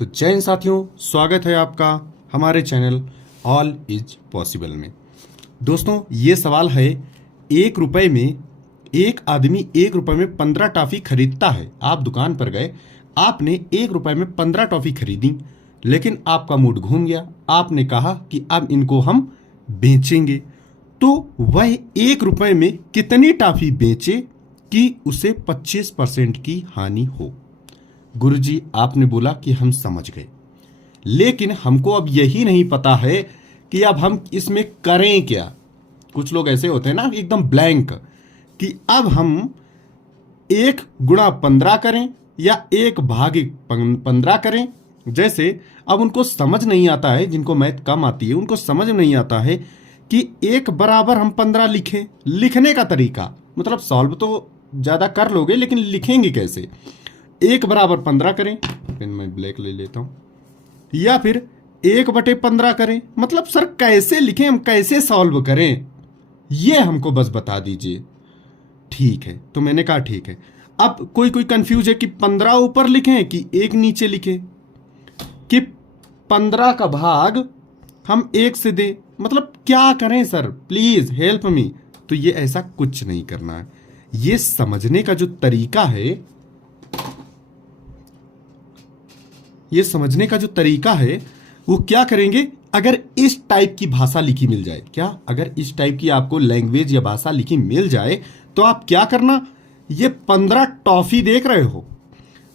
तो जय हिंद साथियों, स्वागत है आपका हमारे चैनल ऑल इज पॉसिबल में। दोस्तों, ये सवाल है, 1 रुपए में एक आदमी 1 रुपए में 15 टॉफी खरीदता है। आप दुकान पर गए, आपने 1 रुपए में 15 टॉफी खरीदी, लेकिन आपका मूड घूम गया। आपने कहा कि अब इनको हम बेचेंगे। तो वह 1 रुपए में कितनी टॉफी बेचे कि उसे 25% की हानि हो? गुरुजी, आपने बोला कि हम समझ गए, लेकिन हमको अब यही नहीं पता है कि अब हम इसमें करें क्या। कुछ लोग ऐसे होते हैं ना, एकदम ब्लैंक, कि अब हम 1 × 15 करें या 1/15 करें। जैसे अब उनको समझ नहीं आता है, जिनको मैथ कम आती है उनको समझ नहीं आता है कि 1 बराबर हम 15 लिखें। लिखने का तरीका मतलब सॉल्व तो ज़्यादा कर लोगे, लेकिन लिखेंगे कैसे? 1 बराबर 15 करें, पेन मैं ब्लैक ले लेता हूं, या फिर 1/15 करें। मतलब सर कैसे लिखें, हम कैसे सॉल्व करें, ये हमको बस बता दीजिए। ठीक है, तो मैंने कहा ठीक है। अब कोई कंफ्यूज है कि 15 ऊपर लिखें कि 1 नीचे लिखें, कि 15 का भाग हम 1 से दें। मतलब क्या करें सर, प्लीज हेल्प मी। तो ये ऐसा कुछ नहीं करना है। ये समझने का जो तरीका है, ये समझने का जो तरीका है वो क्या करेंगे, अगर इस टाइप की भाषा लिखी मिल जाए, क्या अगर इस टाइप की आपको लैंग्वेज या भाषा लिखी मिल जाए, तो आप क्या करना, ये 15 टॉफी देख रहे हो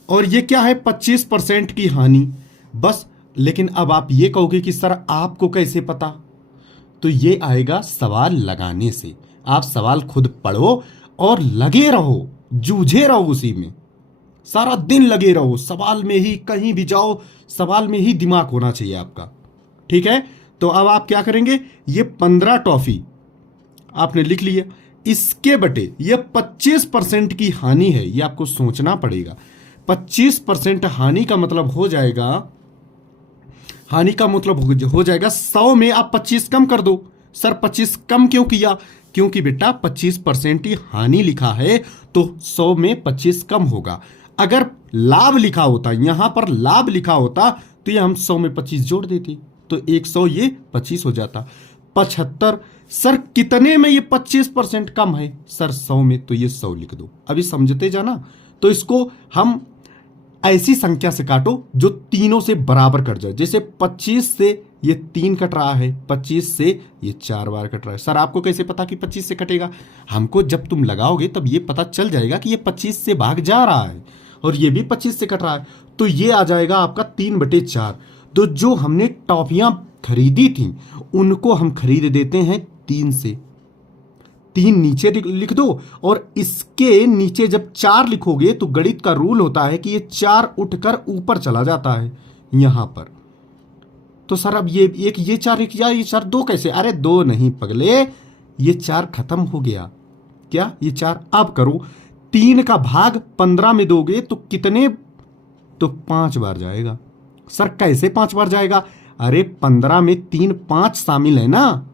और ये क्या है, 25% की हानि, बस। लेकिन अब आप ये कहोगे कि सर आपको कैसे पता? तो ये आएगा सवाल लगाने से। आप सवाल खुद पढ़ो और लगे रहो, जूझे रहो, उसी में सारा दिन लगे रहो, सवाल में ही, कहीं भी जाओ सवाल में ही दिमाग होना चाहिए आपका। ठीक है, तो अब आप क्या करेंगे, ये 15 टॉफी आपने लिख लिया, इसके बटे ये 25% की हानि है, ये आपको सोचना पड़ेगा। 25% हानि का मतलब हो जाएगा, हानि का मतलब हो जाएगा 100 में आप 25 कम कर दो। सर 25 कम क्यों किया? क्योंकि बेटा 25% ही हानि लिखा है, तो 100 में 25 कम होगा। अगर लाभ लिखा होता, यहां पर लाभ लिखा होता, तो ये हम 100 में 25 जोड़ देते, तो 100 ये 25 हो जाता। 75। सर कितने में ये 25% कम है? सर 100 में, तो ये 100 लिख दो। अभी समझते जाना। तो इसको हम ऐसी संख्या से काटो जो तीनों से बराबर कट जाए। जैसे 25 से ये 3 कट रहा है, 25 से ये 4 बार कट रहा है। सर आपको कैसे पता कि 25 से कटेगा? हमको जब तुम लगाओगे तब ये पता चल जाएगा कि ये 25 से भाग जा रहा है और ये भी 25 से कट रहा है, तो ये आ जाएगा आपका 3/4। तो जो हमने टॉफियां खरीदी थी उनको हम खरीद देते हैं 3 से। 3 नीचे लिख दो और इसके नीचे जब 4 लिखोगे तो गणित का रूल होता है कि ये 4 उठकर ऊपर चला जाता है यहां पर। तो सर अब ये 4 एक या ये 4 2 कैसे? अरे 2 नहीं पगले, ये 4 खत्म हो गया। क्या ये 4? अब करो, 3 का भाग 15 में दोगे तो कितने? तो 5 बार जाएगा। सर कैसे 5 बार जाएगा? अरे 15 में 3 5 शामिल है ना,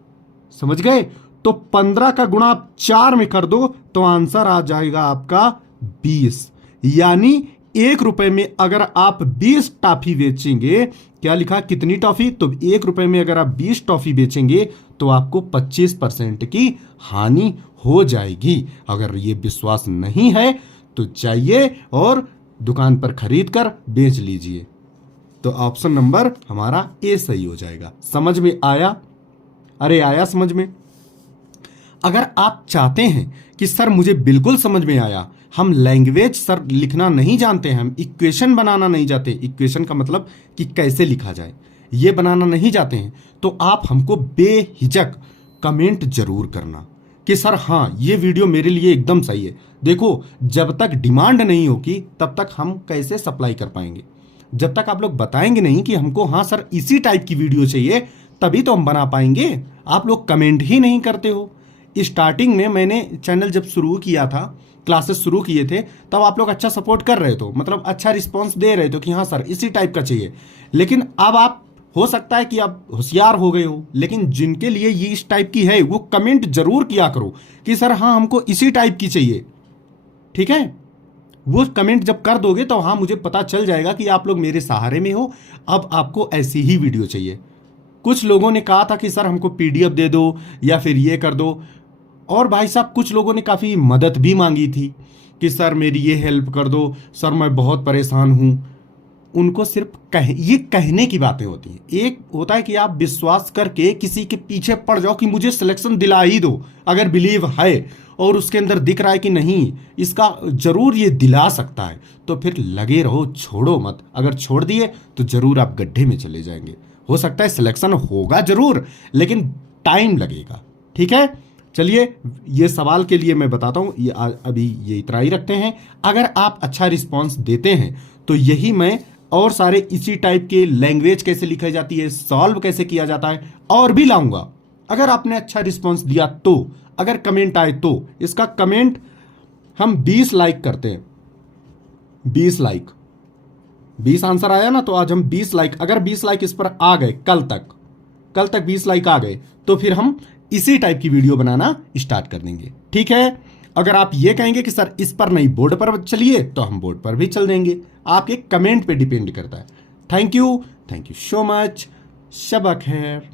समझ गए? तो 15 का गुणा आप 4 में कर दो तो आंसर आ जाएगा आपका 20। यानी 1 रुपए में अगर आप 20 टॉफी बेचेंगे, क्या लिखा, कितनी टॉफी? तो 1 रुपए में अगर आप 20 टॉफी बेचेंगे तो आपको 25% की हानि हो जाएगी। अगर ये विश्वास नहीं है तो जाइए और दुकान पर खरीद कर बेच लीजिए। तो ऑप्शन नंबर हमारा ए सही हो जाएगा। समझ में आया? अरे आया समझ में? अगर आप चाहते हैं कि सर मुझे बिल्कुल समझ में आया, हम लैंग्वेज सर लिखना नहीं जानते हैं, हम इक्वेशन बनाना नहीं जानते, इक्वेशन का मतलब कि कैसे लिखा जाए ये बनाना नहीं जाते हैं, तो आप हमको बेहिचक कमेंट जरूर करना कि सर हाँ ये वीडियो मेरे लिए एकदम सही है। देखो, जब तक डिमांड नहीं होगी तब तक हम कैसे सप्लाई कर पाएंगे? जब तक आप लोग बताएंगे नहीं कि हमको हाँ सर इसी टाइप की वीडियो चाहिए, तभी तो हम बना पाएंगे। आप लोग कमेंट ही नहीं करते हो। स्टार्टिंग में मैंने चैनल जब शुरू किया था, क्लासेस शुरू किए थे, तब आप लोग अच्छा सपोर्ट कर रहे थे, मतलब अच्छा रिस्पांस दे रहे थे कि हाँ सर इसी टाइप का चाहिए। लेकिन अब आप, हो सकता है कि आप होशियार हो गए हो, लेकिन जिनके लिए ये इस टाइप की है वो कमेंट जरूर किया करो कि सर हाँ हमको इसी टाइप की चाहिए। ठीक है, वो कमेंट जब कर दोगे तो हाँ मुझे पता चल जाएगा कि आप लोग मेरे सहारे में हो, अब आपको ऐसी ही वीडियो चाहिए। कुछ लोगों ने कहा था कि सर हमको पीडीएफ दे दो या फिर ये कर दो, और भाई साहब कुछ लोगों ने काफ़ी मदद भी मांगी थी कि सर मेरी ये हेल्प कर दो, सर मैं बहुत परेशान हूँ। उनको सिर्फ ये कहने की बातें होती हैं। एक होता है कि आप विश्वास करके किसी के पीछे पड़ जाओ कि मुझे सिलेक्शन दिला ही दो, अगर बिलीव है और उसके अंदर दिख रहा है कि नहीं इसका जरूर ये दिला सकता है, तो फिर लगे रहो, छोड़ो मत। अगर छोड़ दिए तो जरूर आप गड्ढे में चले जाएंगे। हो सकता है सिलेक्शन होगा जरूर, लेकिन टाइम लगेगा। ठीक है, चलिए ये सवाल के लिए मैं बताता हूँ, ये अभी ये इतना ही रखते हैं। अगर आप अच्छा रिस्पॉन्स देते हैं तो यही मैं और सारे इसी टाइप के लैंग्वेज कैसे लिखी जाती है, सॉल्व कैसे किया जाता है, और भी लाऊंगा। अगर आपने अच्छा रिस्पॉन्स दिया तो, अगर कमेंट आए तो इसका कमेंट हम 20 लाइक करते हैं। 20 लाइक, 20 आंसर आया ना, तो आज हम 20 लाइक, अगर 20 लाइक इस पर आ गए कल तक 20 लाइक आ गए तो फिर हम इसी टाइप की वीडियो बनाना स्टार्ट कर देंगे। ठीक है, अगर आप ये कहेंगे कि सर इस पर नहीं बोर्ड पर चलिए, तो हम बोर्ड पर भी चल देंगे। आपके कमेंट पे डिपेंड करता है। Thank you so much. शब खैर।